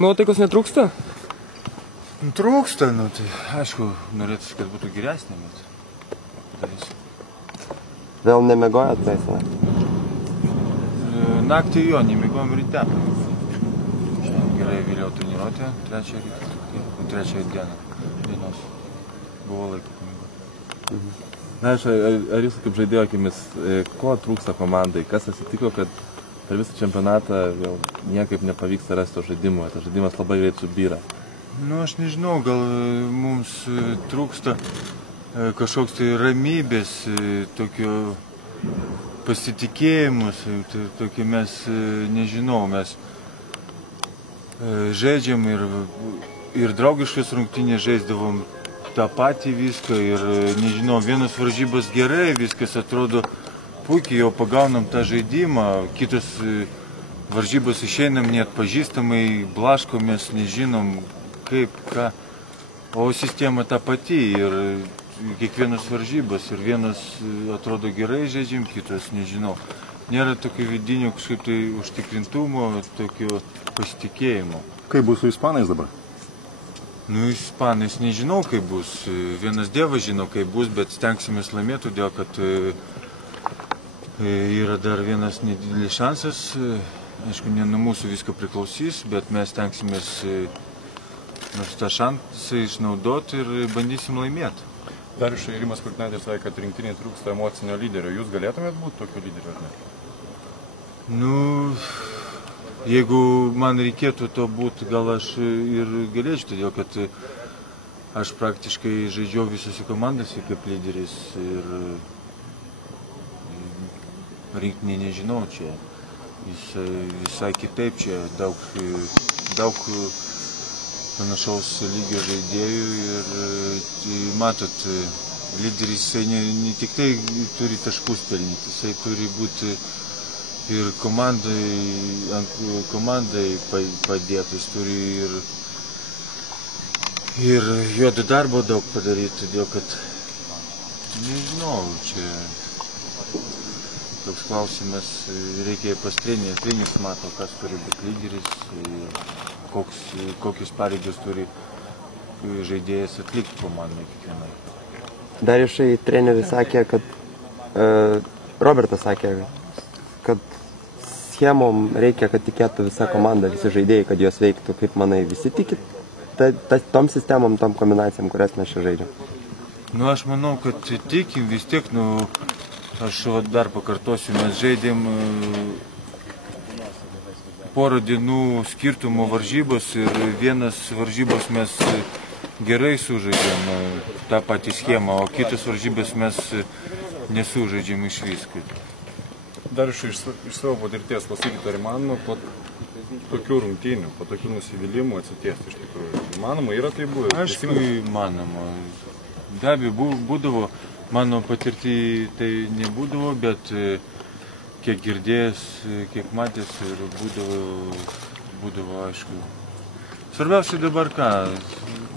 Nuotaikos netrūksta? Trūksta, tai aišku, norėtųsi, kad būtų geresnė, bet darysiu. Vėl nemegojat praeisą? Naktį jo, nemegojom ryte. Šiandien gerai vėliau treniruotė, trečią dieną dienos. Buvo laiko pamėgoti. Na, ar jūsų kaip žaidėjo akimis, ko trūksta komandai? Kas atsitiko, kad per visą čempionatą jau niekaip nepavyksta rasti to žaidimo? Tas žaidimas labai greit subyra. Aš nežinau, gal mums trūksta kažkoks tai ramybės, tokio pasitikėjimus, tokio mes, nežinau, mes žaidžiam ir draugiškas rungtynės žaisdavom tą patį viską ir, nežinau, vienos varžybos gerai, viskas atrodo puikiai, jau pagaunam tą žaidimą, kitos varžybos išeinam neatpažįstamai, blaškomės, nežinom kaip, ką, o sistema ta pati ir kiekvienos varžybos ir vienos atrodo gerai žaidžiam, kitos nežinau. Nėra tokio vidinio kažkaip tai užtikrintumo, tokio pasitikėjimo. Kaip bus su ispanais dabar? Ispanais nežinau kaip bus, vienas Dievas žino kaip bus, bet stengsimės laimėti, todėl kad yra dar vienas nedidelis šansas, aišku, ne nuo mūsų visko priklausys, bet mes stengsimės nors tą šansą išnaudoti ir bandysim laimėti. Dariušai, Rimas Kurtinaitis sakė, kad rinktiniai trūksta emocinio lyderio. Jūs galėtumėt būti tokiu lyderiu, ar ne? Jeigu man reikėtų to būti, gal aš ir galėčiau, todėl kad aš praktiškai žaidžiau visose komandose kaip lyderis ir rinktinė nežinau, čia visai kitaip, čia daug panašaus lygio žaidėjų ir matot, lyderis ne tik tai turi taškus pelnyti, jisai turi būti ir komandai padėtas, turi ir juodo darbo daug padaryti, todėl kad, nežinau, čia toks klausimas, reikia pas trenerį, treneris mato, kas turi būti lyderis, kokius pareigas turi žaidėjas atlikti komandai kiekvienai. Dariušai, treneris sakė, kad Robertas sakė, kad schemom reikia, kad tikėtų visa komanda, visi žaidėjai, kad jos veiktų. Kaip manai, visi tikit tom sistemom, tom kombinacijom, kurias mes čia žaidžiam? Aš manau, kad tikim vis tiek, aš dar pakartosiu, mes žaidėm porą dienų skirtumo varžybos ir vienas varžybos mes gerai sužaidėm tą patį schemą, o kitas varžybos mes nesužaidėm iš visko. Dariušai, iš savo patirties pasakyti, ar įmanoma po tokių rungtynių, po tokių nusivylimų atsitiesti iš tikrųjų? Įmanoma, yra tai buvę? Aišku, įmanoma. Be abejo, būdavo, mano patirtį tai nebūdavo, bet kiek girdėjęs, kiek matęs ir būdavo, aišku. Svarbiausia dabar ką,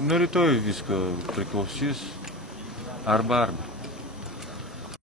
nuo rytoj visko priklausys arba.